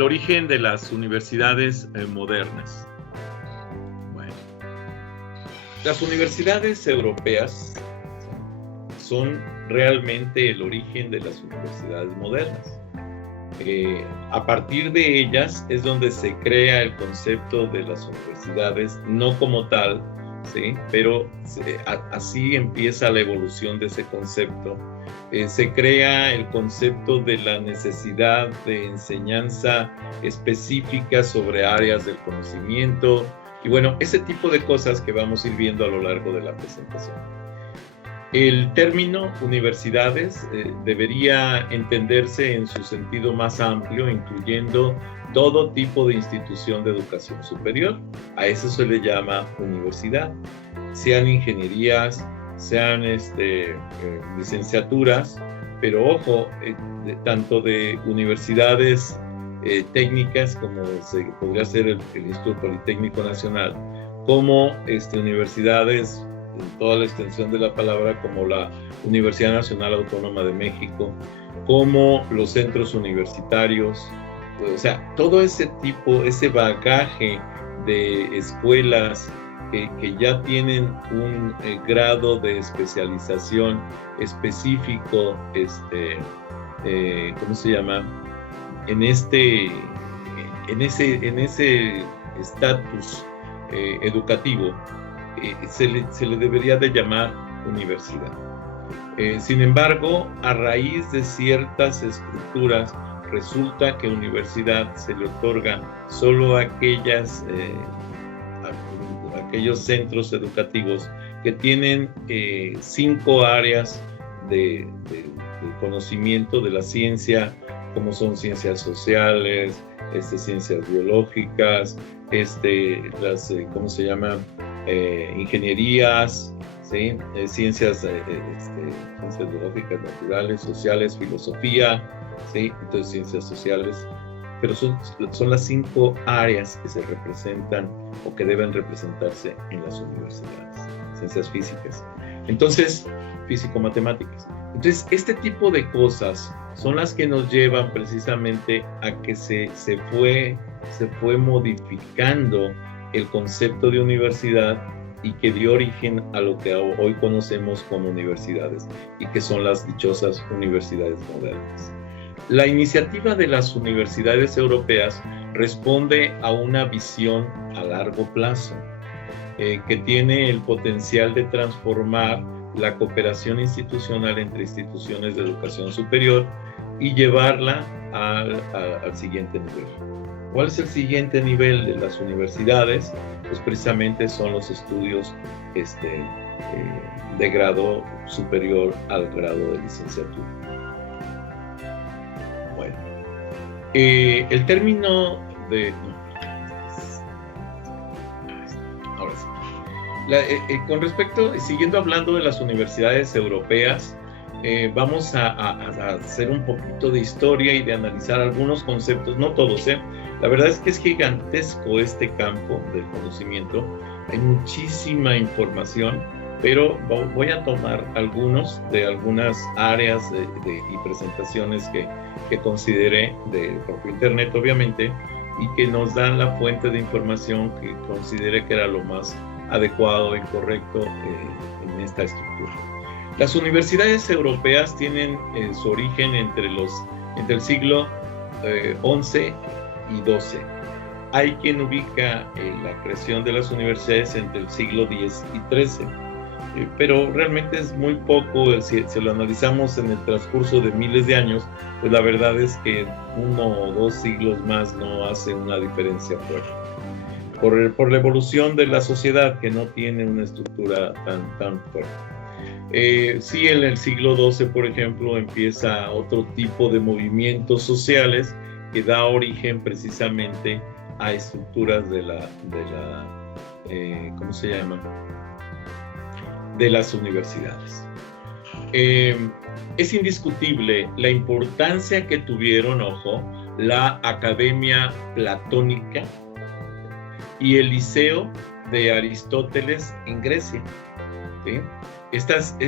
el origen de las universidades modernas. Bueno, las universidades europeas son realmente el origen de las universidades modernas. A partir de ellas es donde se crea el concepto de las universidades, no como tal, ¿sí? Pero así empieza la evolución de ese concepto. Se crea el concepto de la necesidad de enseñanza específica sobre áreas del conocimiento y bueno, ese tipo de cosas que vamos a ir viendo a lo largo de la presentación. El término universidades debería entenderse en su sentido más amplio, incluyendo todo tipo de institución de educación superior. A eso se le llama universidad, sean ingenierías, sean licenciaturas, pero ojo, tanto de universidades técnicas como podría ser el Instituto Politécnico Nacional, como universidades en toda la extensión de la palabra, como la Universidad Nacional Autónoma de México, como los centros universitarios, o sea, todo ese tipo, ese bagaje de escuelas que ya tienen un grado de especialización específico, ¿cómo se llama? En ese estatus educativo, se le debería de llamar universidad. Sin embargo, a raíz de ciertas estructuras, resulta que universidad se le otorga solo a aquellos centros educativos que tienen 5 áreas de conocimiento de la ciencia, como son ciencias sociales, ciencias biológicas, ¿cómo se llama? Ingenierías, ¿sí? Ciencias biológicas, naturales, sociales, filosofía, ¿sí? Entonces ciencias sociales, pero son las 5 áreas que se representan o que deben representarse en las universidades. Ciencias físicas, entonces físico-matemáticas. Entonces este tipo de cosas son las que nos llevan precisamente a que se fue modificando el concepto de universidad y que dio origen a lo que hoy conocemos como universidades y que son las dichosas universidades modernas. La iniciativa de las universidades europeas responde a una visión a largo plazo que tiene el potencial de transformar la cooperación institucional entre instituciones de educación superior y llevarla al siguiente nivel. ¿Cuál es el siguiente nivel de las universidades? Pues precisamente son los estudios de grado superior al grado de licenciatura. Bueno, el término de... Ahora sí. Con respecto, siguiendo hablando de las universidades europeas, vamos a hacer un poquito de historia y de analizar algunos conceptos, no todos, La verdad es que es gigantesco este campo del conocimiento, hay muchísima información, pero voy a tomar algunas áreas y presentaciones que consideré por internet, obviamente, y que nos dan la fuente de información que consideré que era lo más adecuado y correcto en esta estructura. Las universidades europeas tienen su origen entre el siglo XI y XII. Hay quien ubica la creación de las universidades entre el siglo X y XIII, pero realmente es muy poco. Si lo analizamos en el transcurso de miles de años, pues la verdad es que 1 o 2 siglos más no hace una diferencia fuerte. Por la evolución de la sociedad, que no tiene una estructura tan fuerte. Sí, en el siglo XII, por ejemplo, empieza otro tipo de movimientos sociales que da origen precisamente a estructuras ¿cómo se llama? De las universidades. Es indiscutible la importancia que tuvieron, ojo, la Academia Platónica y el Liceo de Aristóteles en Grecia, ¿sí? Estas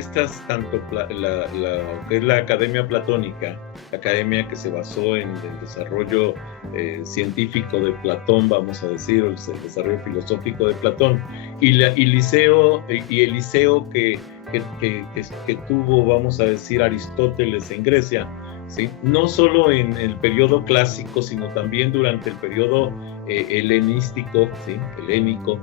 tanto que es la Academia Platónica, la academia que se basó en el desarrollo científico de Platón, vamos a decir, o el desarrollo filosófico de Platón, y el liceo que tuvo, vamos a decir, Aristóteles en Grecia, ¿sí? No solo en el periodo clásico, sino también durante el periodo helenístico, ¿sí? Helénico,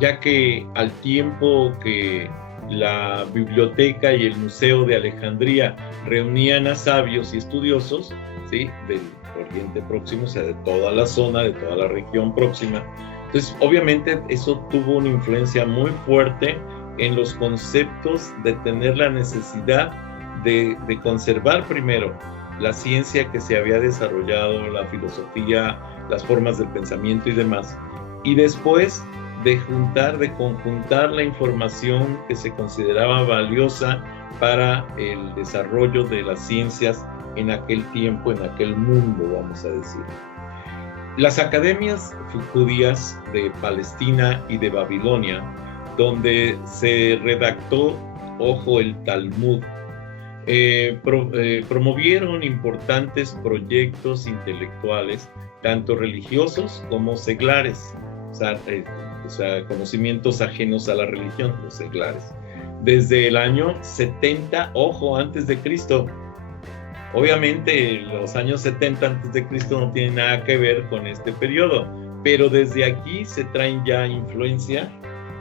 ya que al tiempo que la biblioteca y el museo de Alejandría reunían a sabios y estudiosos, ¿sí? Del Oriente Próximo, o sea, de toda la zona, de toda la región próxima. Entonces, obviamente, eso tuvo una influencia muy fuerte en los conceptos de tener la necesidad de conservar primero la ciencia que se había desarrollado, la filosofía, las formas del pensamiento y demás, y después de conjuntar la información que se consideraba valiosa para el desarrollo de las ciencias en aquel tiempo, en aquel mundo, vamos a decir. Las academias judías de Palestina y de Babilonia, donde se redactó, ojo, el Talmud, promovieron importantes proyectos intelectuales, tanto religiosos como seglares, o sea, conocimientos ajenos a la religión, los seglares. Desde el año 70, ojo, antes de Cristo. Obviamente los años 70 antes de Cristo no tienen nada que ver con este periodo, pero desde aquí se traen ya influencia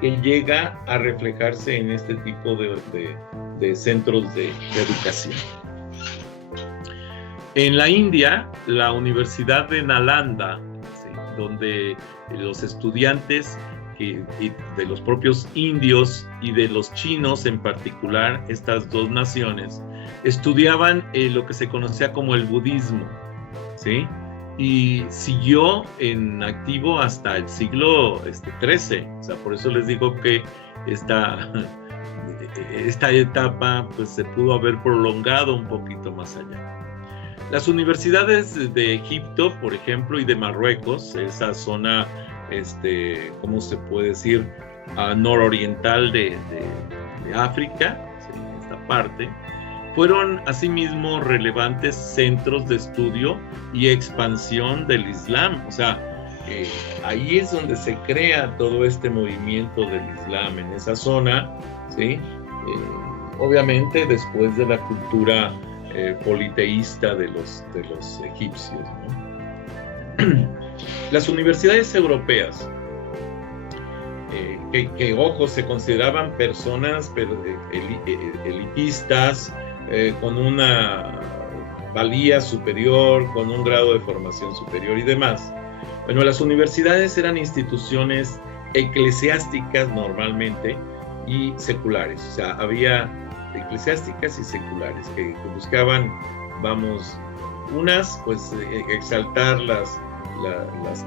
que llega a reflejarse en este tipo de centros de educación. En la India, la Universidad de Nalanda, ¿sí? Donde los estudiantes de los propios indios y de los chinos en particular, estas dos naciones, estudiaban lo que se conocía como el budismo, ¿sí? Y siguió en activo hasta el siglo XIII. O sea, por eso les digo que esta etapa pues, se pudo haber prolongado un poquito más allá. Las universidades de Egipto, por ejemplo, y de Marruecos, esa zona, ¿cómo se puede decir?, nororiental de África, ¿sí? Esta parte, fueron asimismo relevantes centros de estudio y expansión del Islam. O sea, ahí es donde se crea todo este movimiento del Islam, en esa zona, ¿sí? Obviamente después de la cultura politeísta de los egipcios, ¿no? Las universidades europeas, que ojo, se consideraban personas elitistas, con una valía superior, con un grado de formación superior y demás. Bueno, las universidades eran instituciones eclesiásticas normalmente y seculares, o sea, había eclesiásticas y seculares que buscaban, vamos, unas pues exaltar las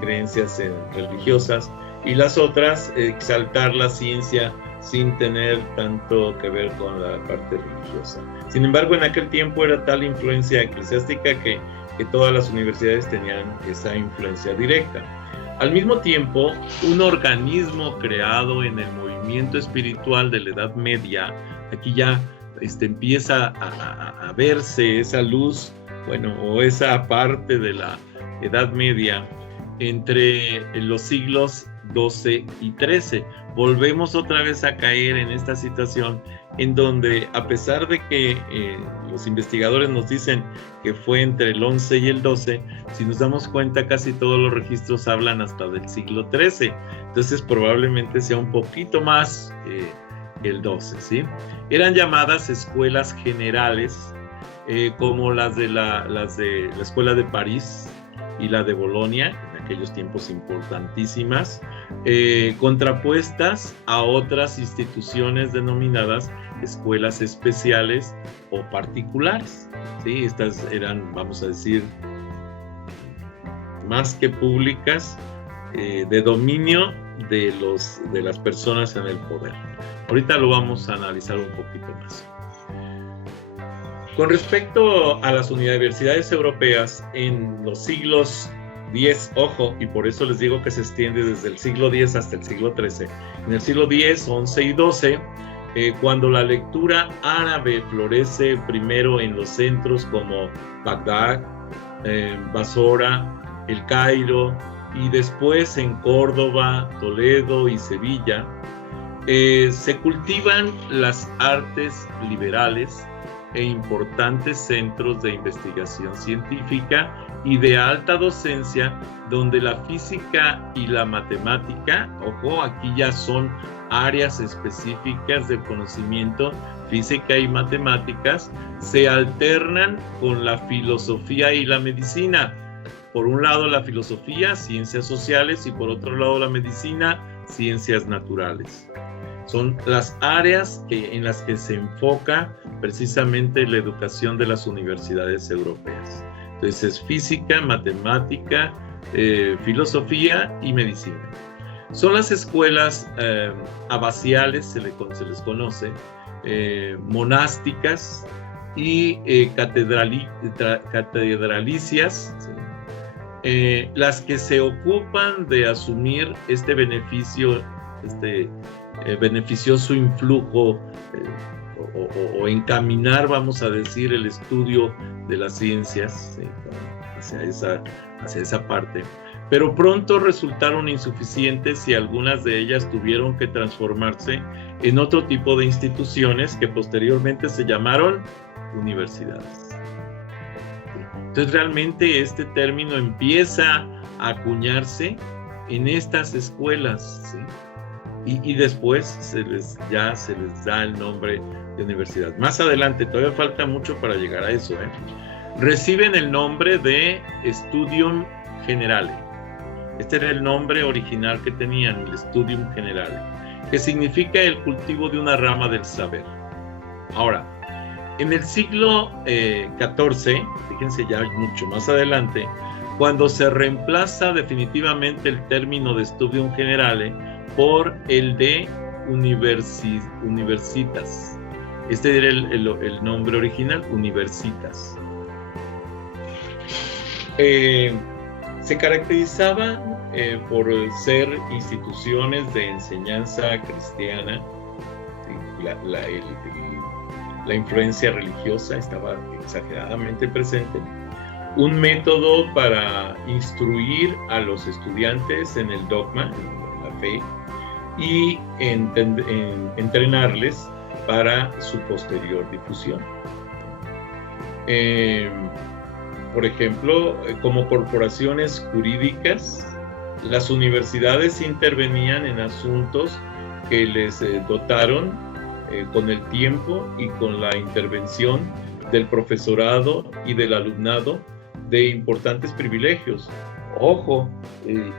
creencias religiosas y las otras exaltar la ciencia sin tener tanto que ver con la parte religiosa. Sin embargo, en aquel tiempo era tal influencia eclesiástica que todas las universidades tenían esa influencia directa. Al mismo tiempo, un organismo creado en el movimiento espiritual de la Edad Media, aquí ya empieza a verse esa luz, bueno, o esa parte de la Edad Media entre los siglos XII y XIII. Volvemos otra vez a caer en esta situación en donde, a pesar de que los investigadores nos dicen que fue entre el XI y el XII, si nos damos cuenta casi todos los registros hablan hasta del siglo XIII, entonces probablemente sea un poquito más el XII, ¿sí? Eran llamadas escuelas generales, como las de la Escuela de París y la de Bolonia, en aquellos tiempos importantísimas, contrapuestas a otras instituciones denominadas escuelas especiales o particulares, ¿sí? Estas eran, vamos a decir, más que públicas, de dominio de las personas en el poder. Ahorita lo vamos a analizar un poquito más. Con respecto a las universidades europeas, en los siglos X, ojo, y por eso les digo que se extiende desde el siglo X hasta el siglo XIII. En el siglo X, XI y XII Cuando la lectura árabe florece primero en los centros como Bagdad, Basora, El Cairo, y después en Córdoba, Toledo y Sevilla, se cultivan las artes liberales e importantes centros de investigación científica y de alta docencia, donde la física y la matemática, ojo, aquí ya son áreas específicas del conocimiento, física y matemáticas, se alternan con la filosofía y la medicina. Por un lado la filosofía, ciencias sociales, y por otro lado la medicina, ciencias naturales. Son las áreas en las que se enfoca precisamente la educación de las universidades europeas. Entonces es física, matemática, filosofía y medicina. Son las escuelas abaciales, se les conoce, monásticas y catedralicias, ¿sí? Las que se ocupan de asumir este beneficio, beneficioso influjo o encaminar, vamos a decir, el estudio de las ciencias, ¿sí?, hacia esa parte. Pero pronto resultaron insuficientes y algunas de ellas tuvieron que transformarse en otro tipo de instituciones que posteriormente se llamaron universidades. Entonces realmente este término empieza a acuñarse en estas escuelas, ¿sí? Y después se les da el nombre de universidad. Más adelante, todavía falta mucho para llegar a eso, reciben el nombre de Studium Generale. Este era el nombre original que tenían, el Studium Generale, que significa el cultivo de una rama del saber. Ahora, en el siglo XIV, fíjense ya mucho más adelante, cuando se reemplaza definitivamente el término de Studium Generale por el de Universitas. Este era el nombre original, Universitas. Se caracterizaban por ser instituciones de enseñanza cristiana. ¿Sí? La influencia religiosa estaba exageradamente presente. Un método para instruir a los estudiantes en el dogma, en la fe, y entrenarles para su posterior difusión. Por ejemplo, como corporaciones jurídicas, las universidades intervenían en asuntos que les dotaron con el tiempo y con la intervención del profesorado y del alumnado de importantes privilegios. Ojo,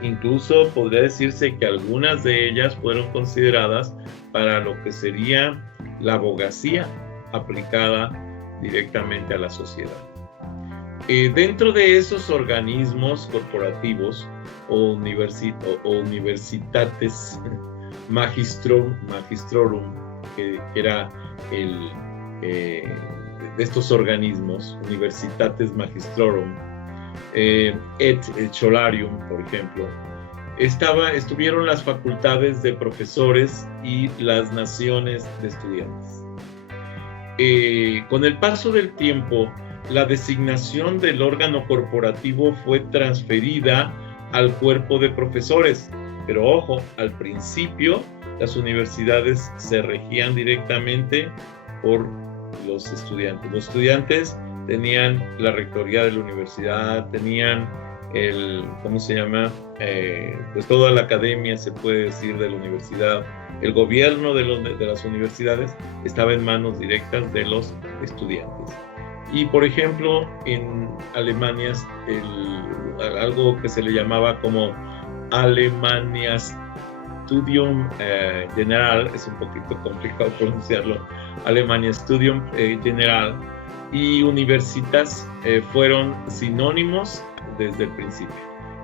incluso podría decirse que algunas de ellas fueron consideradas para lo que sería la abogacía aplicada directamente a la sociedad. Dentro de esos organismos corporativos o universitates magistrorum, que era de estos organismos, Universitates Magistrorum, et Scholarium, por ejemplo, estuvieron las facultades de profesores y las naciones de estudiantes. Con el paso del tiempo, la designación del órgano corporativo fue transferida al cuerpo de profesores, pero ojo, al principio las universidades se regían directamente por los estudiantes. Los estudiantes tenían la rectoría de la universidad, tenían pues toda la academia, se puede decir, de la universidad. El gobierno de las universidades estaba en manos directas de los estudiantes. Y por ejemplo, en Alemania, algo que se le llamaba como Alemania Studium General, es un poquito complicado pronunciarlo, Alemania Studium General y Universitas fueron sinónimos desde el principio.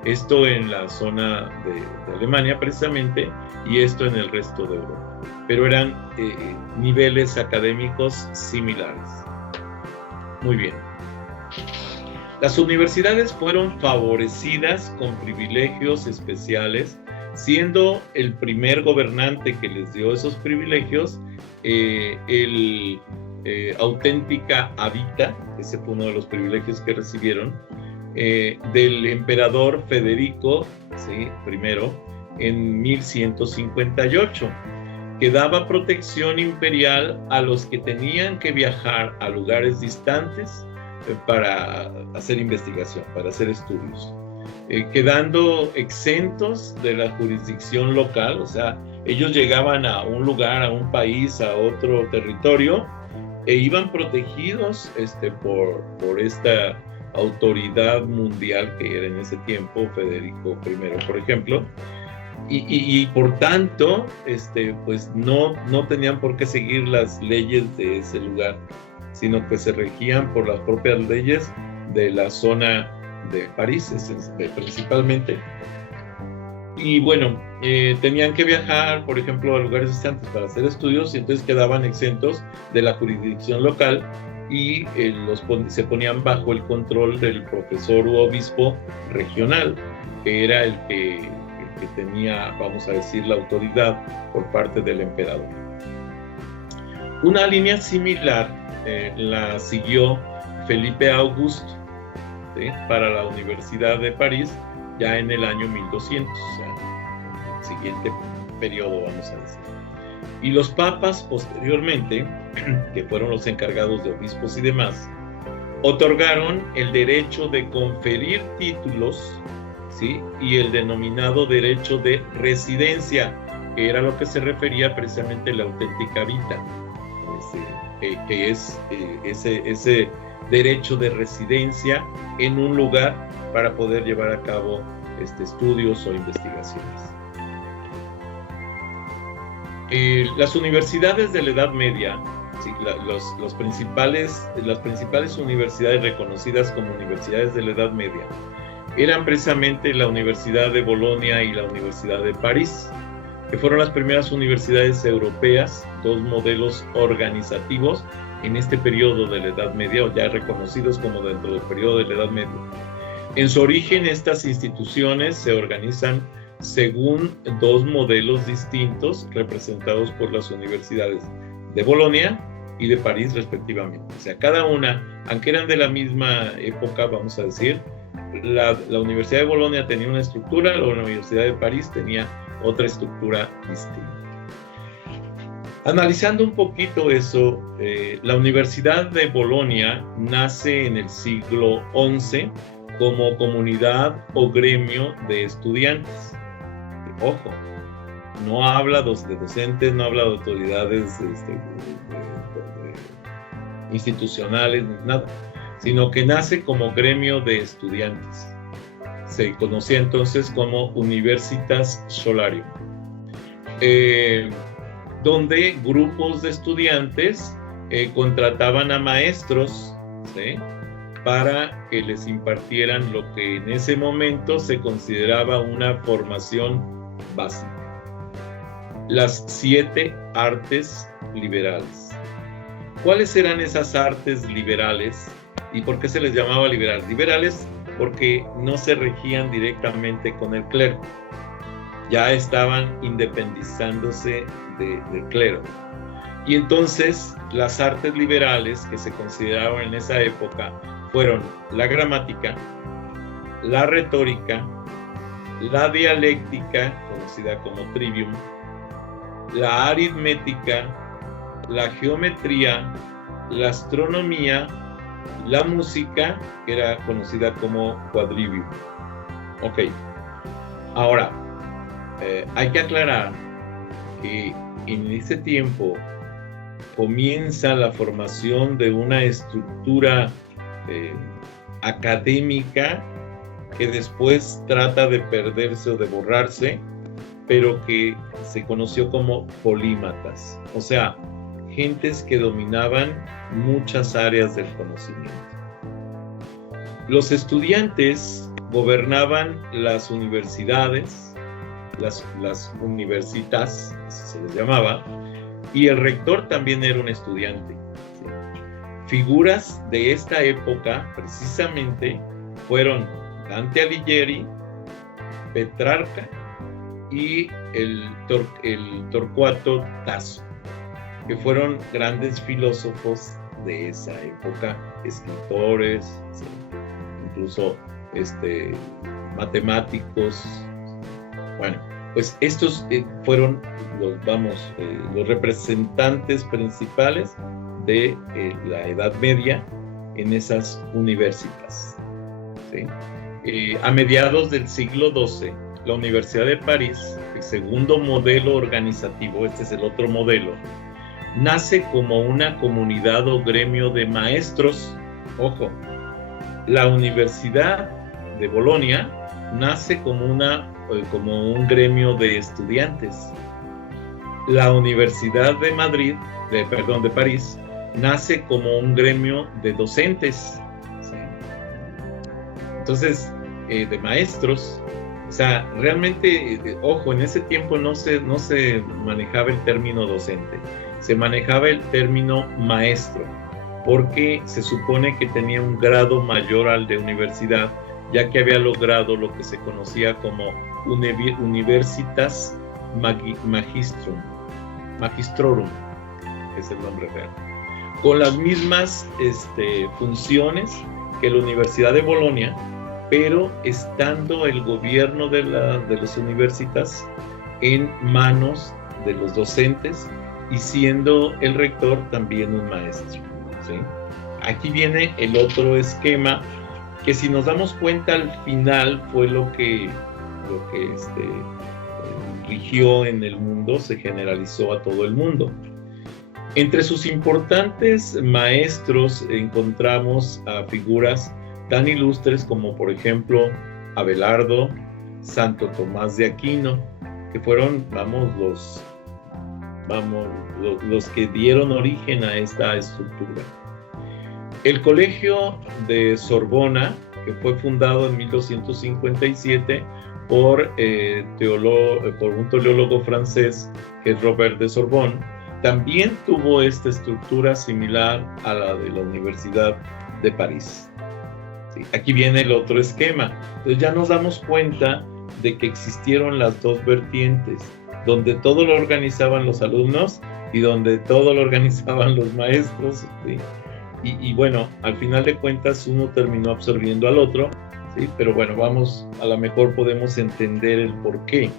Esto en la zona de Alemania precisamente, y esto en el resto de Europa. Pero eran niveles académicos similares. Muy bien. Las universidades fueron favorecidas con privilegios especiales, siendo el primer gobernante que les dio esos privilegios el auténtica habita, ese fue uno de los privilegios que recibieron, del emperador Federico, ¿sí?, I, en 1158, que daba protección imperial a los que tenían que viajar a lugares distantes para hacer investigación, para hacer estudios, quedando exentos de la jurisdicción local. O sea, ellos llegaban a un lugar, a un país, a otro territorio, e iban protegidos por esta autoridad mundial que era en ese tiempo Federico I, por ejemplo, y por tanto, pues no tenían por qué seguir las leyes de ese lugar, sino que se regían por las propias leyes de la zona de París, principalmente. Y bueno, tenían que viajar, por ejemplo, a lugares distantes para hacer estudios, y entonces quedaban exentos de la jurisdicción local, y se ponían bajo el control del profesor u obispo regional, que era el que tenía, vamos a decir, la autoridad por parte del emperador. Una línea similar la siguió Felipe Augusto, ¿sí?, para la Universidad de París, ya en el año 1200, o sea, el siguiente periodo, vamos a decir. Y los papas posteriormente, que fueron los encargados de obispos y demás, otorgaron el derecho de conferir títulos, ¿sí?, y el denominado derecho de residencia, que era lo que se refería precisamente a la auténtica vita, que es ese derecho de residencia en un lugar para poder llevar a cabo estudios o investigaciones. Las universidades de la Edad Media, ¿sí?, las principales universidades reconocidas como universidades de la Edad Media eran precisamente la Universidad de Bolonia y la Universidad de París, que fueron las primeras universidades europeas, dos modelos organizativos en este periodo de la Edad Media, o ya reconocidos como dentro del periodo de la Edad Media. En su origen, estas instituciones se organizan según dos modelos distintos, representados por las universidades de Bolonia y de París, respectivamente. O sea, cada una, aunque eran de la misma época, vamos a decir, la Universidad de Bolonia tenía una estructura, la Universidad de París tenía otra estructura distinta. Analizando un poquito eso, la Universidad de Bolonia nace en el siglo XI como comunidad o gremio de estudiantes. Ojo, no habla de docentes, no habla de autoridades institucionales, nada, sino que nace como gremio de estudiantes. Se conocía entonces como Universitas Solarium, donde grupos de estudiantes contrataban a maestros, ¿sí?, para que les impartieran lo que en ese momento se consideraba una formación básica: las 7 artes liberales. ¿Cuáles eran esas artes liberales y por qué se les llamaba liberales? Liberales porque no se regían directamente con el clero, ya estaban independizándose del clero. Y entonces las artes liberales que se consideraban en esa época fueron la gramática, la retórica, la dialéctica, conocida como trivium, la aritmética, la geometría, la astronomía, la música, que era conocida como quadrivium. Ok, ahora, hay que aclarar que en ese tiempo comienza la formación de una estructura académica que después trata de perderse o de borrarse, pero que se conoció como polímatas, o sea, gentes que dominaban muchas áreas del conocimiento. Los estudiantes gobernaban las universidades, las universitas, así se les llamaba, y el rector también era un estudiante. ¿Sí? Figuras de esta época, precisamente, fueron Dante Alighieri, Petrarca y el Torcuato Tasso. que fueron grandes filósofos de esa época, escritores, ¿sí? Incluso matemáticos. Bueno, pues estos fueron los representantes principales de la Edad Media en esas universidades, ¿sí? A mediados del siglo XII, la Universidad de París, el segundo modelo organizativo, este es el otro modelo, nace como una comunidad o gremio de maestros. Ojo, la Universidad de Bolonia nace como un gremio de estudiantes. La Universidad de París, nace como un gremio de docentes, ¿sí? Entonces, de maestros. O sea, realmente, ojo, en ese tiempo no se manejaba el término docente, se manejaba el término maestro, porque se supone que tenía un grado mayor al de universidad, ya que había logrado lo que se conocía como Universitas Magistrorum, que es el nombre real, con las mismas funciones que la Universidad de Bolonia, pero estando el gobierno de las universitas en manos de los docentes y siendo el rector también un maestro, ¿sí? Aquí viene el otro esquema que, si nos damos cuenta, al final fue lo que rigió en el mundo, se generalizó a todo el mundo. Entre sus importantes maestros encontramos a figuras tan ilustres como, por ejemplo, Abelardo, Santo Tomás de Aquino, que fueron, los que dieron origen a esta estructura. El Colegio de Sorbona, que fue fundado en 1257 por un teólogo francés, que es Robert de Sorbonne, también tuvo esta estructura similar a la de la Universidad de París. Sí, aquí viene el otro esquema. Entonces ya nos damos cuenta de que existieron las dos vertientes, donde todo lo organizaban los alumnos y donde todo lo organizaban los maestros, ¿sí? Y bueno, al final de cuentas uno terminó absorbiendo al otro, ¿sí? Pero bueno, a lo mejor podemos entender el porqué.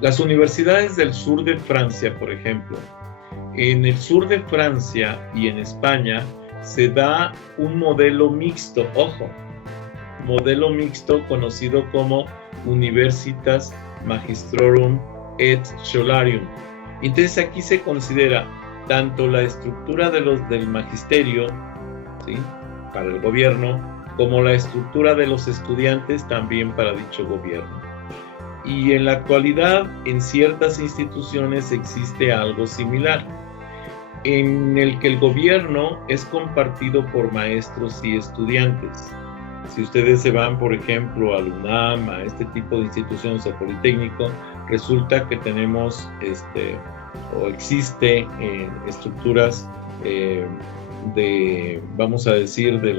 Las universidades del sur de Francia, por ejemplo, en el sur de Francia y en España se da un modelo mixto, ojo, modelo mixto conocido como Universitas Magistrorum et Scholarium. Entonces aquí se considera tanto la estructura del magisterio, ¿sí?, para el gobierno, como la estructura de los estudiantes también para dicho gobierno. Y en la actualidad, en ciertas instituciones existe algo similar, en el que el gobierno es compartido por maestros y estudiantes. Si ustedes se van, por ejemplo, al UNAM, a este tipo de instituciones, al Politécnico, resulta que tenemos existe estructuras vamos a decir, de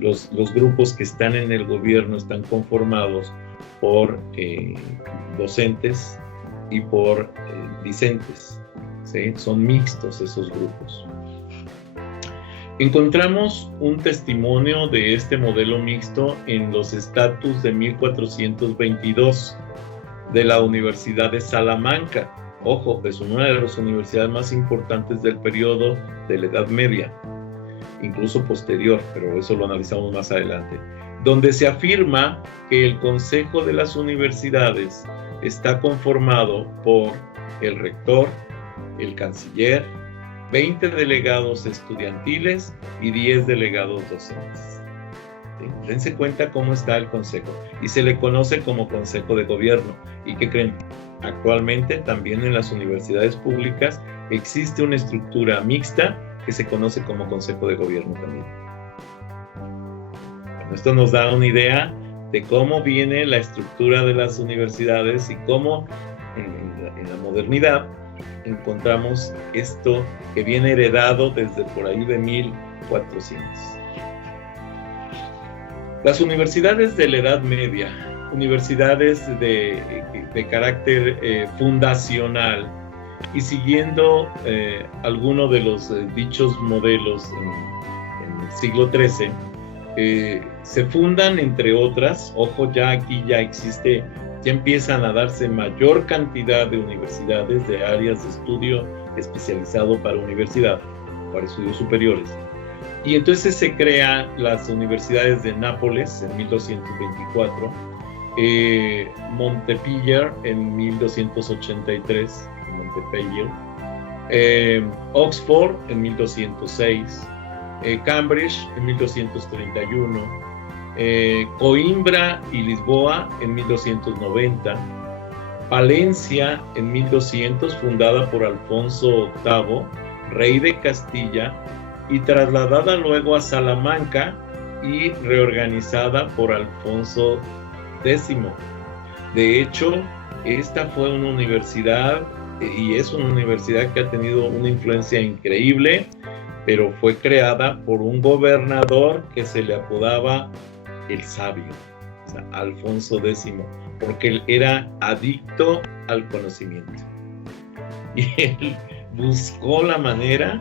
los grupos que están en el gobierno están conformados por docentes y por discentes, ¿sí? Son mixtos esos grupos. Encontramos un testimonio de este modelo mixto en los estatus de 1422 de la Universidad de Salamanca. Ojo, es una de las universidades más importantes del periodo de la Edad Media, incluso posterior, pero eso lo analizamos más adelante, donde se afirma que el Consejo de las Universidades está conformado por el rector, el canciller, 20 delegados estudiantiles y 10 delegados docentes. ¿Sí? Dense cuenta cómo está el consejo, y se le conoce como Consejo de Gobierno. ¿Y qué creen? Actualmente también en las universidades públicas existe una estructura mixta que se conoce como Consejo de Gobierno también. Bueno, esto nos da una idea de cómo viene la estructura de las universidades y cómo en la modernidad encontramos esto que viene heredado desde por ahí de 1400. Las universidades de la Edad Media, universidades de carácter fundacional, y siguiendo alguno de los dichos modelos en el siglo XIII, se fundan, entre otras, ojo, ya aquí ya existe, ya empiezan a darse mayor cantidad de universidades, de áreas de estudio especializado para universidad, para estudios superiores. Y entonces se crean las universidades de Nápoles en 1224, Montpellier en 1283, Montpellier, Oxford en 1206, Cambridge en 1231, Coimbra y Lisboa en 1290, Palencia en 1200, fundada por Alfonso VIII, rey de Castilla, y trasladada luego a Salamanca y reorganizada por Alfonso X. De hecho, esta fue una universidad, y es una universidad que ha tenido una influencia increíble, pero fue creada por un gobernador que se le apodaba el Sabio, o sea, Alfonso X, porque él era adicto al conocimiento. Y él buscó la manera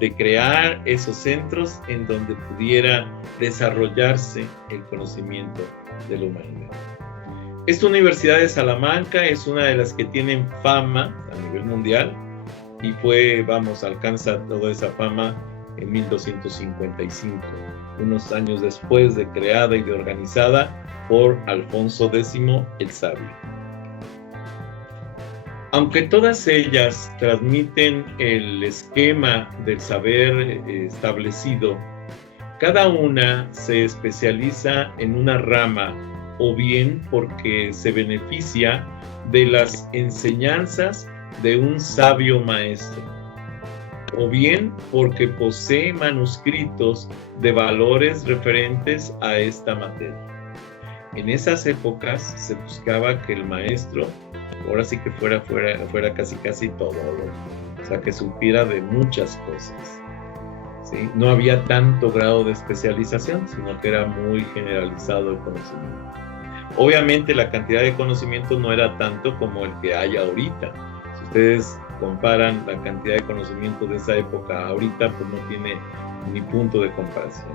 de crear esos centros en donde pudiera desarrollarse el conocimiento de la humanidad. Esta Universidad de Salamanca es una de las que tienen fama a nivel mundial y alcanza toda esa fama en 1255, unos años después de creada y de organizada por Alfonso X el Sabio. Aunque todas ellas transmiten el esquema del saber establecido, cada una se especializa en una rama, o bien porque se beneficia de las enseñanzas de un sabio maestro, o bien porque posee manuscritos de valores referentes a esta materia. En esas épocas se buscaba que el maestro ahora sí que fuera casi todólogo, o sea, que supiera de muchas cosas, ¿sí? No había tanto grado de especialización, sino que era muy generalizado el conocimiento. Obviamente la cantidad de conocimiento no era tanto como el que hay ahorita. Si ustedes comparan la cantidad de conocimiento de esa época ahorita, pues no tiene ni punto de comparación.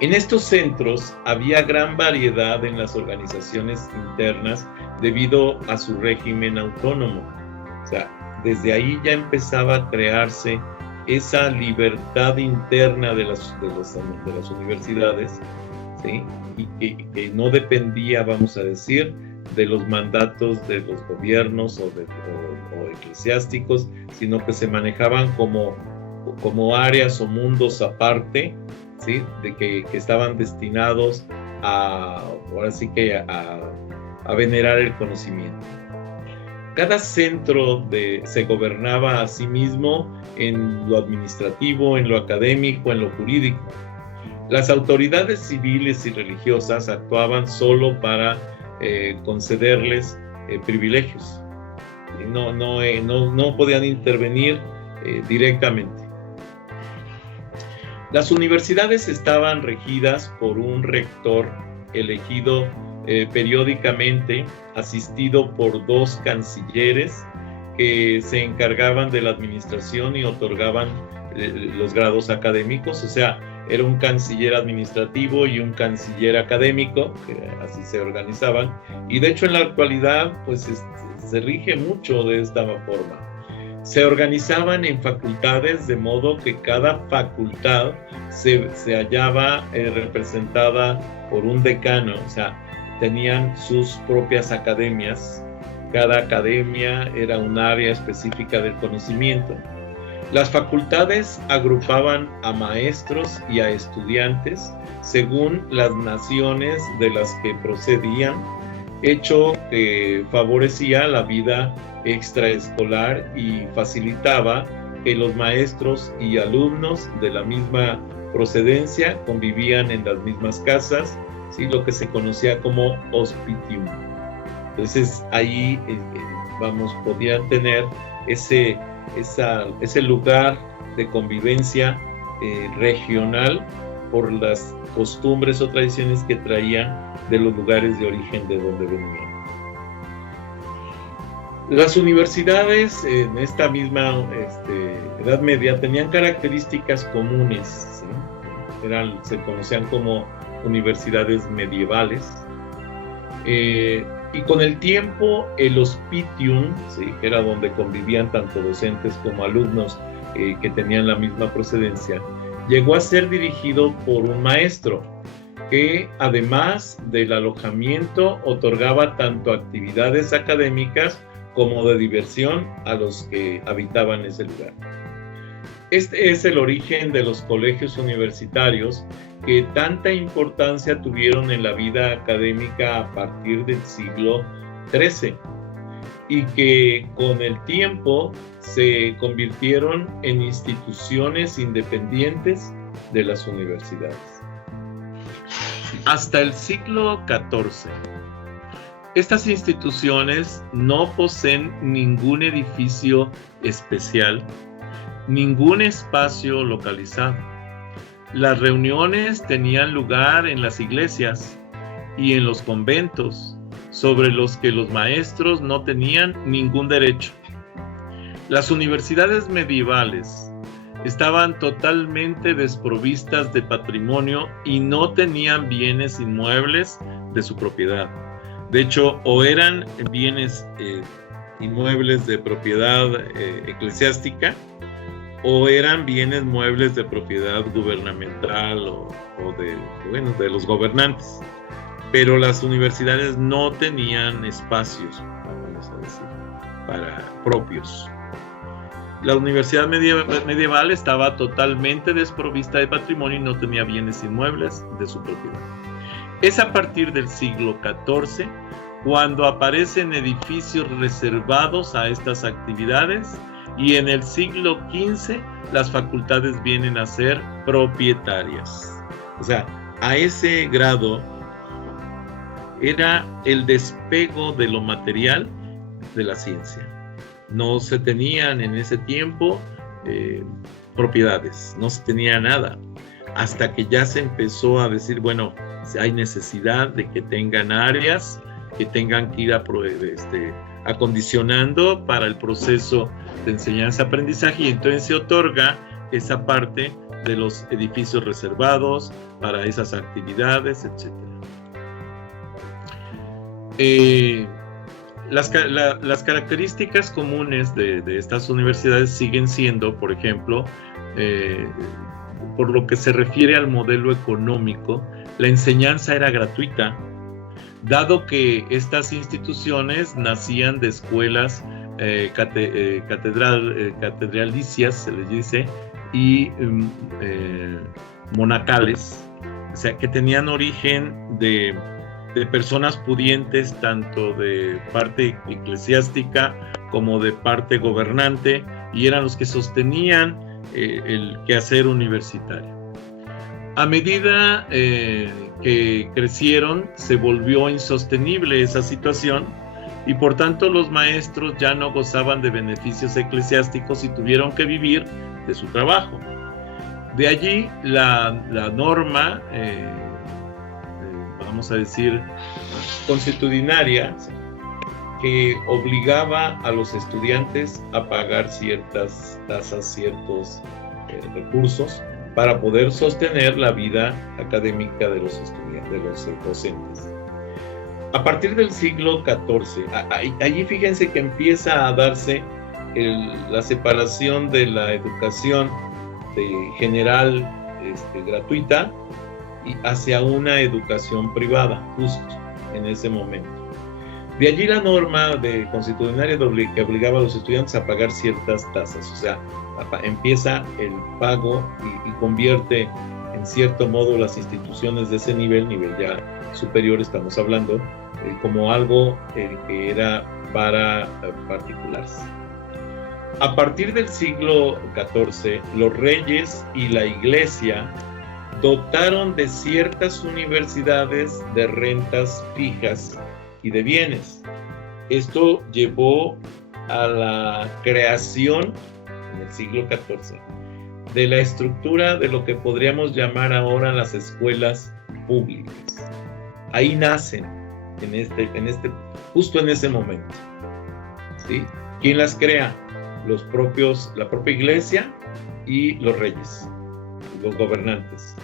En estos centros había gran variedad en las organizaciones internas debido a su régimen autónomo. O sea, desde ahí ya empezaba a crearse esa libertad interna de las universidades, ¿sí? Y que no dependía, vamos a decir, de los mandatos de los gobiernos o eclesiásticos, sino que se manejaban como áreas o mundos aparte, ¿sí? De que estaban destinados ahora sí que a venerar el conocimiento. Cada centro se gobernaba a sí mismo en lo administrativo, en lo académico, en lo jurídico. Las autoridades civiles y religiosas actuaban solo para concederles privilegios. No podían intervenir directamente. Las universidades estaban regidas por un rector elegido periódicamente, asistido por 2 cancilleres que se encargaban de la administración y otorgaban los grados académicos. O sea, era un canciller administrativo y un canciller académico, que así se organizaban, y de hecho en la actualidad pues se rige mucho de esta forma. Se organizaban en facultades, de modo que cada facultad se hallaba representada por un decano, o sea, tenían sus propias academias. Cada academia era un área específica del conocimiento. Las facultades agrupaban a maestros y a estudiantes según las naciones de las que procedían, hecho que favorecía la vida extraescolar y facilitaba que los maestros y alumnos de la misma procedencia convivían en las mismas casas, ¿sí? Lo que se conocía como hospitium. Entonces ahí podían tener ese lugar de convivencia regional por las costumbres o tradiciones que traían de los lugares de origen de donde venían. Las universidades en esta misma Edad Media tenían características comunes, ¿sí? Se conocían como universidades medievales, y con el tiempo el hospitium, ¿sí? Que era donde convivían tanto docentes como alumnos que tenían la misma procedencia, llegó a ser dirigido por un maestro que, además del alojamiento, otorgaba tanto actividades académicas como de diversión a los que habitaban ese lugar. Este es el origen de los colegios universitarios que tanta importancia tuvieron en la vida académica a partir del siglo XIII y que con el tiempo se convirtieron en instituciones independientes de las universidades. Hasta el siglo XIV, estas instituciones no poseen ningún edificio especial, ningún espacio localizado. Las reuniones tenían lugar en las iglesias y en los conventos, sobre los que los maestros no tenían ningún derecho. Las universidades medievales estaban totalmente desprovistas de patrimonio y no tenían bienes inmuebles de su propiedad. De hecho, o eran bienes inmuebles de propiedad eclesiástica, o eran bienes muebles de propiedad gubernamental o de los gobernantes. Pero las universidades no tenían espacios, vamos a decir, propios. La universidad medieval estaba totalmente desprovista de patrimonio y no tenía bienes inmuebles de su propiedad. Es a partir del siglo XIV cuando aparecen edificios reservados a estas actividades, y en el siglo XV las facultades vienen a ser propietarias. O sea, a ese grado era el despego de lo material de la ciencia. No se tenían en ese tiempo propiedades, no se tenía nada, hasta que ya se empezó a decir, bueno, hay necesidad de que tengan áreas que tengan que ir acondicionando para el proceso de enseñanza-aprendizaje, y entonces se otorga esa parte de los edificios reservados para esas actividades, etc. Las características comunes de estas universidades siguen siendo, por ejemplo, por lo que se refiere al modelo económico, la enseñanza era gratuita, dado que estas instituciones nacían de escuelas catedralicias, se les dice, y monacales, o sea, que tenían origen de personas pudientes, tanto de parte eclesiástica como de parte gobernante, y eran los que sostenían el quehacer universitario. A medida que crecieron, se volvió insostenible esa situación, y por tanto los maestros ya no gozaban de beneficios eclesiásticos y tuvieron que vivir de su trabajo. De allí la norma, vamos a decir, consuetudinaria, que obligaba a los estudiantes a pagar ciertas tasas, ciertos recursos, para poder sostener la vida académica de los estudiantes, de los docentes. A partir del siglo XIV, allí fíjense que empieza a darse la separación de la educación general gratuita y hacia una educación privada, justo en ese momento. De allí la norma consuetudinaria que obligaba a los estudiantes a pagar ciertas tasas, o sea, empieza el pago y convierte en cierto modo las instituciones de ese nivel ya superior estamos hablando, como algo que era para particulares. A partir del siglo XIV, los reyes y la iglesia dotaron de ciertas universidades de rentas fijas y de bienes. Esto llevó a la creación en el siglo XIV de la estructura de lo que podríamos llamar ahora las escuelas públicas. Ahí nacen justo en ese momento. ¿sí? ¿Quién las crea? La propia iglesia y los reyes, los gobernantes,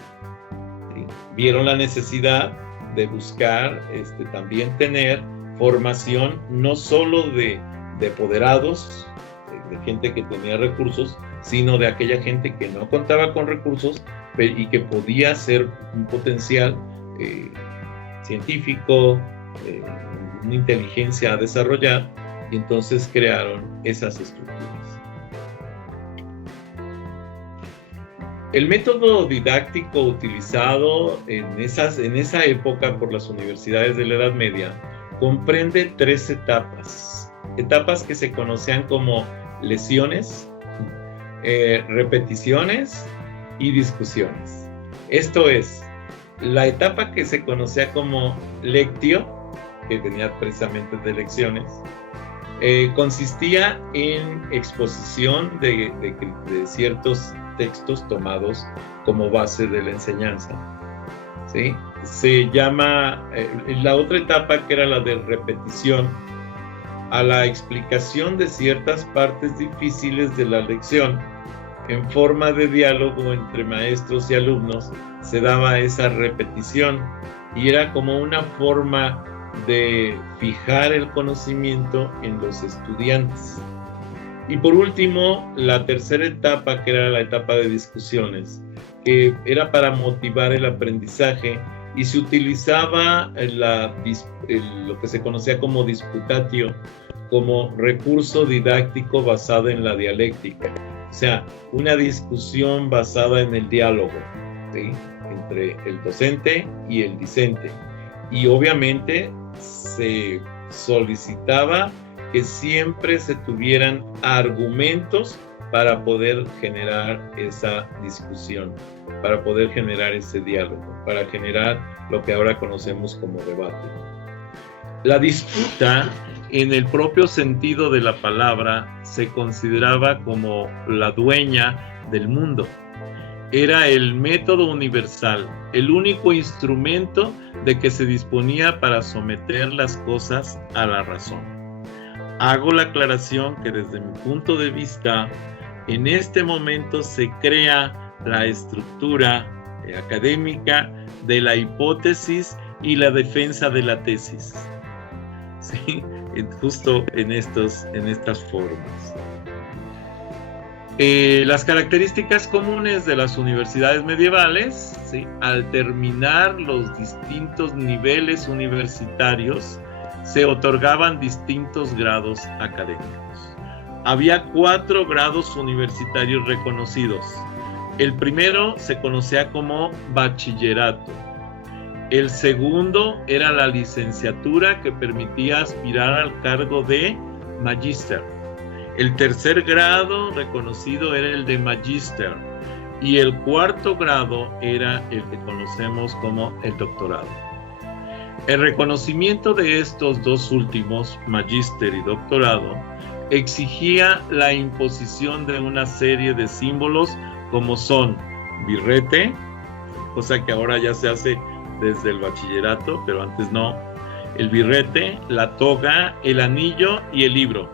¿sí? Vieron la necesidad de buscar también tener formación no solo de apoderados, de gente que tenía recursos, sino de aquella gente que no contaba con recursos y que podía ser un potencial científico, una inteligencia a desarrollar, y entonces crearon esas estructuras. El método didáctico utilizado en esa época por las universidades de la Edad Media comprende 3 etapas que se conocían como leciones, repeticiones y discusiones. Esto es, la etapa que se conocía como lectio, que tenía precisamente de lecciones, consistía en exposición de ciertos textos tomados como base de la enseñanza, ¿sí? Se llama, la otra etapa, que era la de repetición, a la explicación de ciertas partes difíciles de la lección en forma de diálogo entre maestros y alumnos. Se daba esa repetición y era como una forma de fijar el conocimiento en los estudiantes. Y por último, la tercera etapa, que era la etapa de discusiones, que era para motivar el aprendizaje, y se utilizaba lo que se conocía como disputatio, como recurso didáctico basado en la dialéctica, o sea, una discusión basada en el diálogo, ¿sí? Entre el docente y el discente. Y obviamente se solicitaba que siempre se tuvieran argumentos para poder generar esa discusión, para poder generar ese diálogo, para generar lo que ahora conocemos como debate. La disputa, en el propio sentido de la palabra, se consideraba como la dueña del mundo. Era el método universal, el único instrumento de que se disponía para someter las cosas a la razón. Hago la aclaración que desde mi punto de vista, en este momento se crea la estructura académica de la hipótesis y la defensa de la tesis, ¿sí? Justo en estas formas. Las características comunes de las universidades medievales, ¿sí? Al terminar los distintos niveles universitarios, se otorgaban distintos grados académicos. Había 4 grados universitarios reconocidos. El primero se conocía como bachillerato. El segundo era la licenciatura, que permitía aspirar al cargo de magíster. El tercer grado reconocido era el de magíster. Y el cuarto grado era el que conocemos como el doctorado. El reconocimiento de estos 2 últimos, magíster y doctorado, exigía la imposición de una serie de símbolos como son birrete, cosa que ahora ya se hace desde el bachillerato, pero antes no, el birrete, la toga, el anillo y el libro.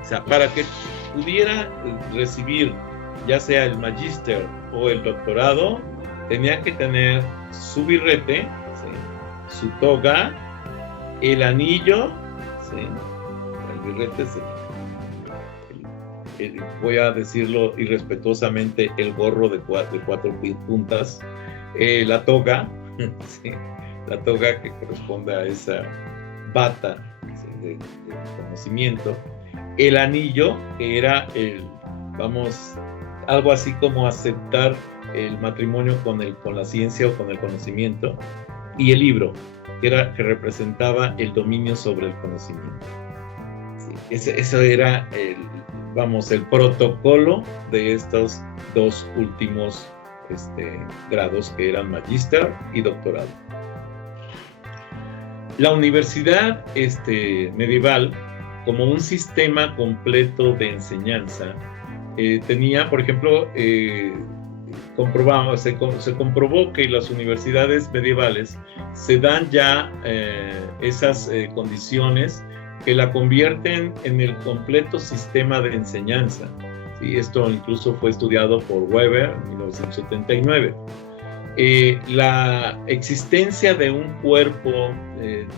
O sea, para que pudiera recibir ya sea el magíster o el doctorado, tenía que tener su birrete, ¿sí? Su toga, el anillo, ¿sí? El birrete es voy a decirlo irrespetuosamente, el gorro de 4 puntas, la toga, ¿sí? La toga que corresponde a esa bata, ¿sí? de conocimiento, el anillo, que era algo así como aceptar el matrimonio con la ciencia o con el conocimiento, y el libro, que representaba el dominio sobre el conocimiento. Sí, eso era el protocolo de estos 2 últimos grados, que eran magíster y doctorado. La universidad medieval, como un sistema completo de enseñanza, tenía, por ejemplo, se comprobó que las universidades medievales se dan ya esas condiciones que la convierten en el completo sistema de enseñanza. ¿Sí? Esto incluso fue estudiado por Weber en 1979. La existencia de un cuerpo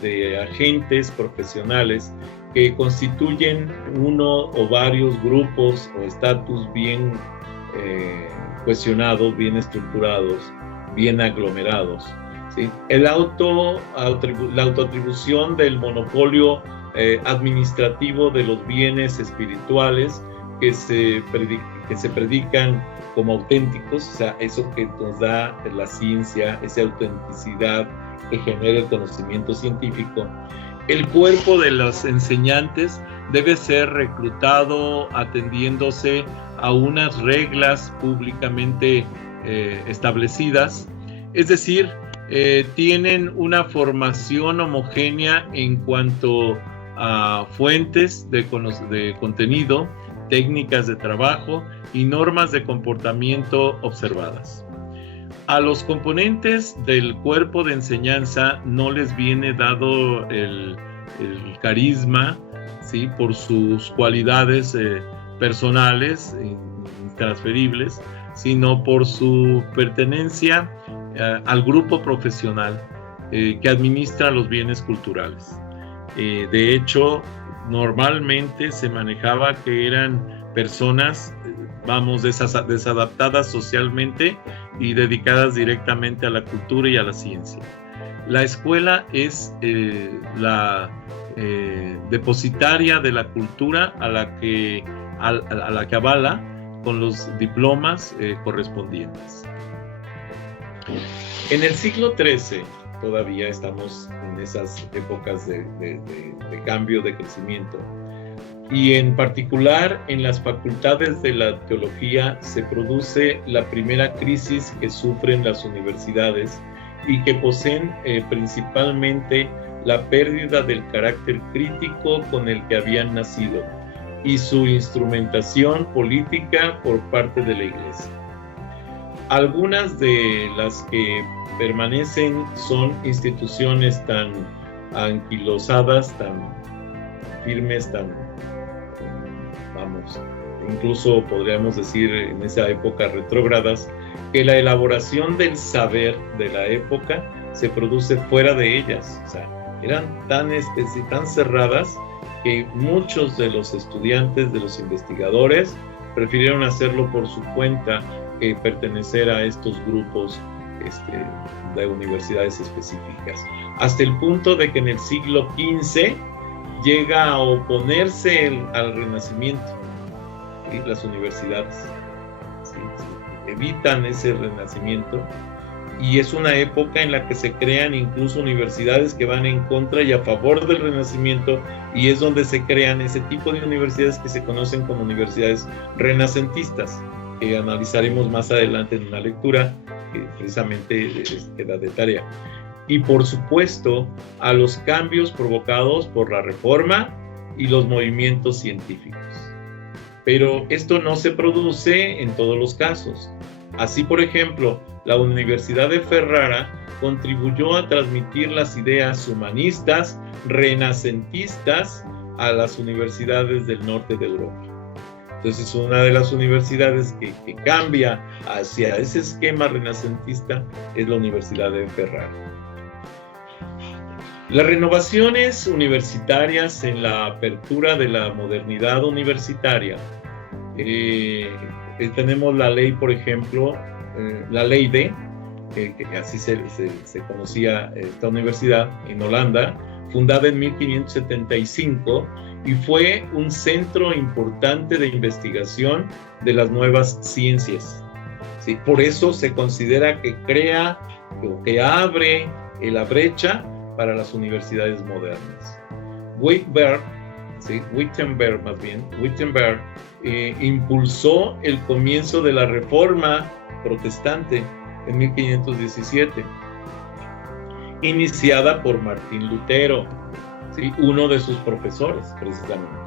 de agentes profesionales que constituyen uno o varios grupos o estatus bien cohesionados, bien estructurados, bien aglomerados. ¿Sí? La autoatribución del monopolio administrativo de los bienes espirituales que se predican como auténticos, o sea, eso que nos da la ciencia, esa autenticidad que genera el conocimiento científico. El cuerpo de los enseñantes debe ser reclutado atendiéndose a unas reglas públicamente establecidas, es decir, tienen una formación homogénea en cuanto a fuentes de contenido, técnicas de trabajo y normas de comportamiento observadas. A los componentes del cuerpo de enseñanza no les viene dado el carisma, ¿sí? Por sus cualidades personales, intransferibles, sino por su pertenencia al grupo profesional que administra los bienes culturales. De hecho, normalmente se manejaba que eran personas, desadaptadas socialmente y dedicadas directamente a la cultura y a la ciencia. La escuela es la depositaria de la cultura a la que avala con los diplomas correspondientes. En el siglo XIII, todavía estamos en esas épocas de cambio, de crecimiento, y en particular en las facultades de la teología se produce la primera crisis que sufren las universidades y que poseen principalmente la pérdida del carácter crítico con el que habían nacido y su instrumentación política por parte de la Iglesia. Algunas de las que permanecen son instituciones tan anquilosadas, tan firmes, incluso podríamos decir en esa época retrógradas, que la elaboración del saber de la época se produce fuera de ellas. O sea, eran tan cerradas que muchos de los estudiantes, de los investigadores, prefirieron hacerlo por su cuenta que pertenecer a estos grupos de universidades específicas. Hasta el punto de que en el siglo XV llega a oponerse al Renacimiento, ¿sí? Las universidades evitan ese Renacimiento, y es una época en la que se crean incluso universidades que van en contra y a favor del Renacimiento, y es donde se crean ese tipo de universidades que se conocen como universidades renacentistas, que analizaremos más adelante en una lectura que precisamente queda de tarea. Y por supuesto a los cambios provocados por la Reforma y los movimientos científicos. Pero esto no se produce en todos los casos. Así, por ejemplo, la Universidad de Ferrara contribuyó a transmitir las ideas humanistas, renacentistas, a las universidades del norte de Europa. Entonces, una de las universidades que cambia hacia ese esquema renacentista es la Universidad de Ferrara. Las renovaciones universitarias en la apertura de la modernidad universitaria. Tenemos la ley, por ejemplo, la ley D, que así se conocía esta universidad en Holanda, fundada en 1575, y fue un centro importante de investigación de las nuevas ciencias. ¿Sí? Por eso se considera que crea o que abre la brecha para las universidades modernas. Wittenberg impulsó el comienzo de la Reforma protestante en 1517, iniciada por Martín Lutero, ¿sí? Uno de sus profesores, precisamente.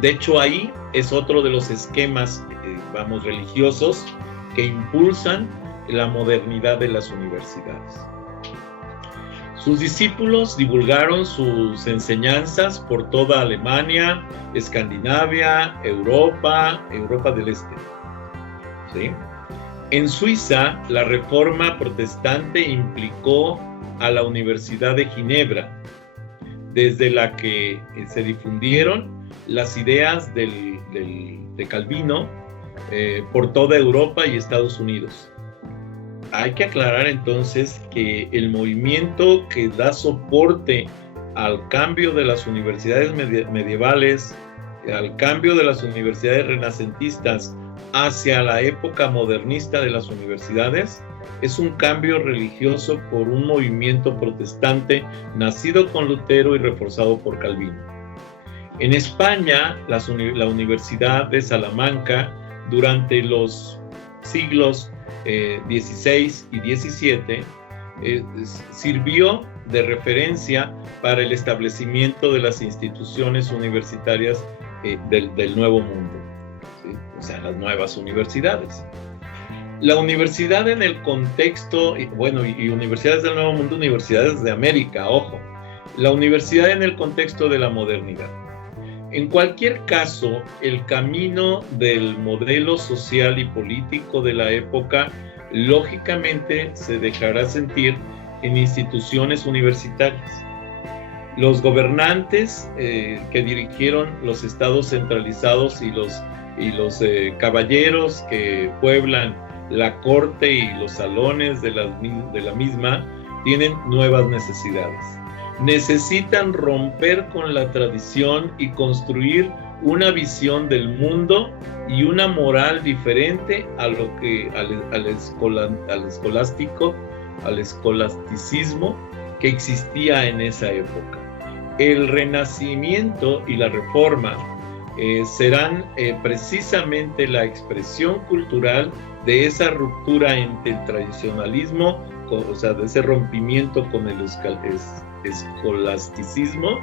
De hecho, ahí es otro de los esquemas, religiosos que impulsan la modernidad de las universidades. Sus discípulos divulgaron sus enseñanzas por toda Alemania, Escandinavia, Europa del Este. ¿Sí? En Suiza, la Reforma Protestante implicó a la Universidad de Ginebra, desde la que se difundieron las ideas de Calvino por toda Europa y Estados Unidos. Hay que aclarar entonces que el movimiento que da soporte al cambio de las universidades medievales, al cambio de las universidades renacentistas hacia la época modernista de las universidades, es un cambio religioso por un movimiento protestante nacido con Lutero y reforzado por Calvino. En España, la Universidad de Salamanca, durante los siglos XVI y XVII, sirvió de referencia para el establecimiento de las instituciones universitarias del Nuevo Mundo, ¿sí? O sea, las nuevas universidades. La universidad en el contexto, y universidades del Nuevo Mundo, universidades de América, ojo, la universidad en el contexto de la modernidad. En cualquier caso, el camino del modelo social y político de la época lógicamente se dejará sentir en instituciones universitarias. Los gobernantes que dirigieron los estados centralizados y los caballeros que pueblan la corte y los salones de la misma tienen nuevas necesidades. Necesitan romper con la tradición y construir una visión del mundo y una moral diferente a lo que al escolasticismo que existía en esa época. El Renacimiento y la Reforma serán precisamente la expresión cultural de esa ruptura entre el tradicionalismo, o sea, de ese rompimiento con el escolasticismo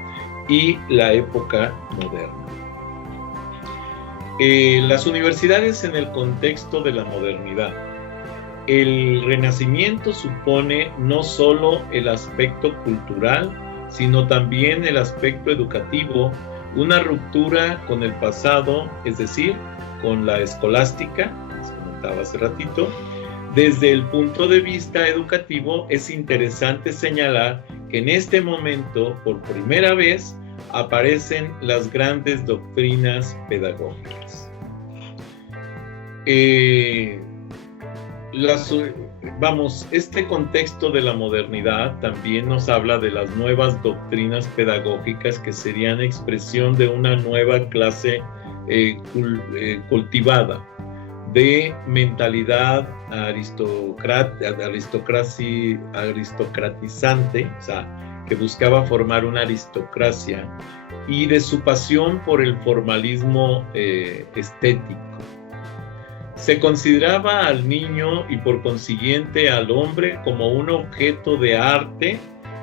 y la época moderna. Las universidades en el contexto de la modernidad. El Renacimiento supone no solo el aspecto cultural, sino también el aspecto educativo, una ruptura con el pasado, es decir, con la escolástica, les comentaba hace ratito. Desde el punto de vista educativo, es interesante señalar que en este momento, por primera vez, aparecen las grandes doctrinas pedagógicas. Este contexto de la modernidad también nos habla de las nuevas doctrinas pedagógicas que serían expresión de una nueva clase cultivada, de mentalidad aristocratizante, o sea, que buscaba formar una aristocracia, y de su pasión por el formalismo estético. Se consideraba al niño y por consiguiente al hombre como un objeto de arte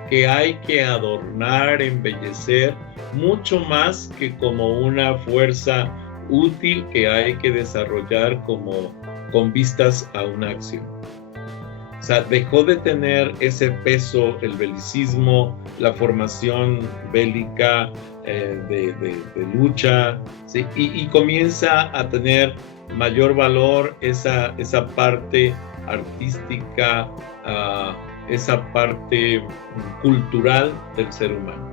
que hay que adornar, embellecer, mucho más que como una fuerza útil que hay que desarrollar con vistas a una acción. O sea, dejó de tener ese peso el belicismo, la formación bélica de lucha, ¿sí? Y comienza a tener mayor valor esa parte artística, esa parte cultural del ser humano.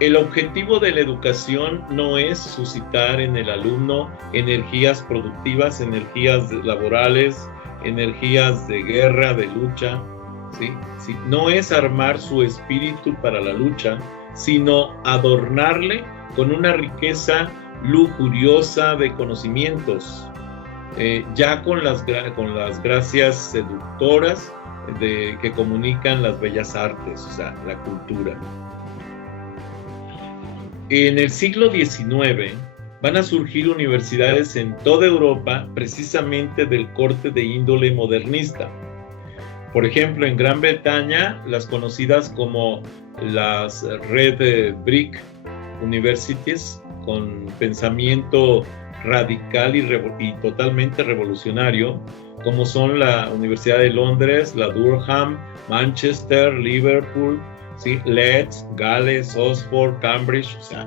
El objetivo de la educación no es suscitar en el alumno energías productivas, energías laborales, energías de guerra, de lucha, ¿sí? Sí, no es armar su espíritu para la lucha, sino adornarle con una riqueza lujuriosa de conocimientos, ya con las gracias seductoras que comunican las bellas artes, o sea, la cultura. En el siglo XIX van a surgir universidades en toda Europa precisamente del corte de índole modernista. Por ejemplo, en Gran Bretaña, las conocidas como las Red Brick Universities, con pensamiento radical y totalmente revolucionario, como son la Universidad de Londres, la Durham, Manchester, Liverpool, ¿sí? Leeds, Gales, Oxford, Cambridge, o sea,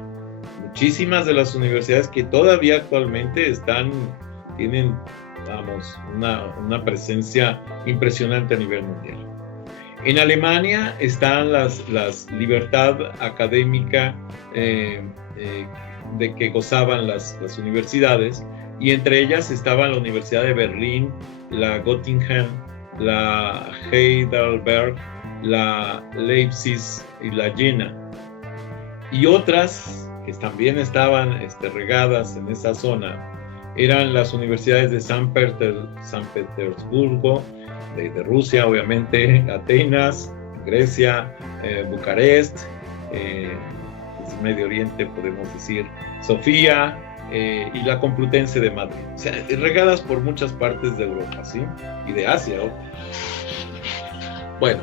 muchísimas de las universidades que todavía actualmente tienen, vamos, una presencia impresionante a nivel mundial. En Alemania están las libertad académica de que gozaban las universidades, y entre ellas estaban la Universidad de Berlín, la Göttingen, la Heidelberg, la Leipzig y la Jena. Y otras que también estaban regadas en esa zona eran las universidades de San Petersburgo, de Rusia, obviamente, Atenas, Grecia, Bucarest, Medio Oriente, podemos decir, Sofía, y la Complutense de Madrid. O sea, regadas por muchas partes de Europa, ¿sí? Y de Asia, ¿no? Bueno,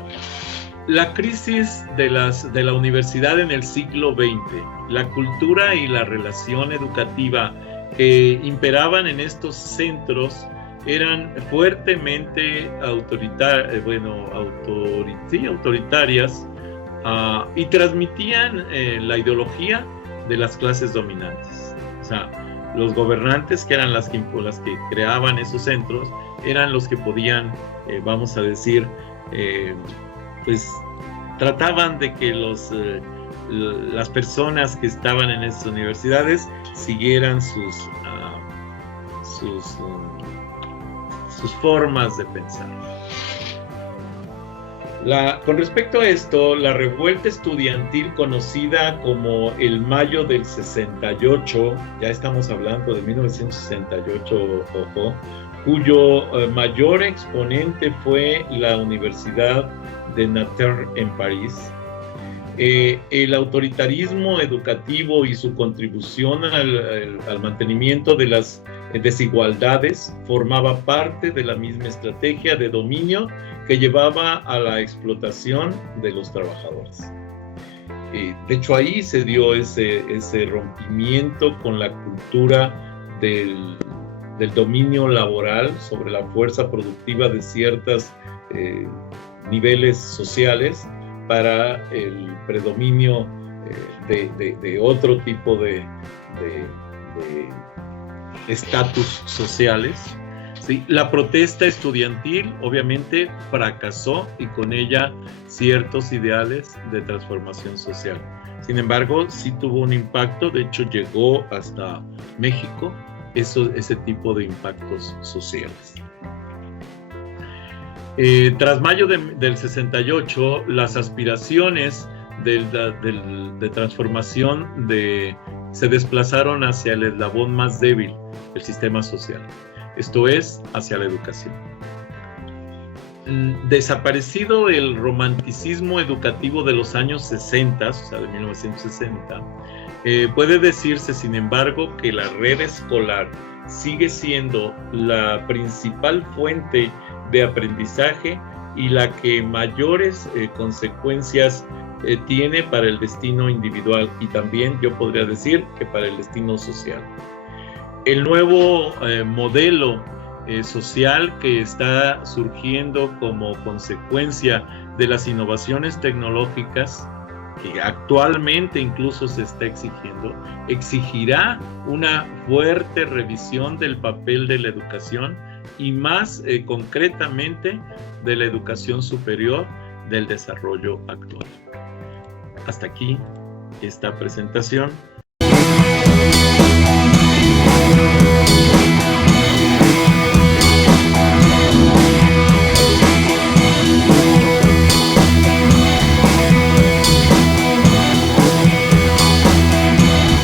la crisis de la universidad en el siglo XX, la cultura y la relación educativa que imperaban en estos centros eran fuertemente autoritarias, y transmitían la ideología de las clases dominantes. O sea, los gobernantes, que eran las que creaban esos centros, eran los que podían, vamos a decir, pues trataban de que las personas que estaban en esas universidades siguieran sus formas de pensar. Con respecto a esto, la revuelta estudiantil conocida como el Mayo del 68, ya estamos hablando de 1968, ojo, cuyo mayor exponente fue la Universidad de Nanterre en París. El autoritarismo educativo y su contribución al mantenimiento de las desigualdades formaba parte de la misma estrategia de dominio que llevaba a la explotación de los trabajadores. De hecho, ahí se dio ese rompimiento con la cultura del dominio laboral sobre la fuerza productiva de ciertos niveles sociales para el predominio de otro tipo de estatus sociales. Sí, la protesta estudiantil obviamente fracasó, y con ella ciertos ideales de transformación social. Sin embargo, sí tuvo un impacto, de hecho llegó hasta México ese tipo de impactos sociales. Tras mayo del 68, las aspiraciones de transformación se desplazaron hacia el eslabón más débil del sistema social. Esto es, hacia la educación. Desaparecido el romanticismo educativo de los años 60, o sea, de 1960, puede decirse, sin embargo, que la red escolar sigue siendo la principal fuente de aprendizaje y la que mayores consecuencias tiene para el destino individual, y también yo podría decir que para el destino social. El nuevo modelo social que está surgiendo como consecuencia de las innovaciones tecnológicas, que actualmente incluso se está exigiendo, exigirá una fuerte revisión del papel de la educación, y más concretamente de la educación superior del desarrollo actual. Hasta aquí esta presentación.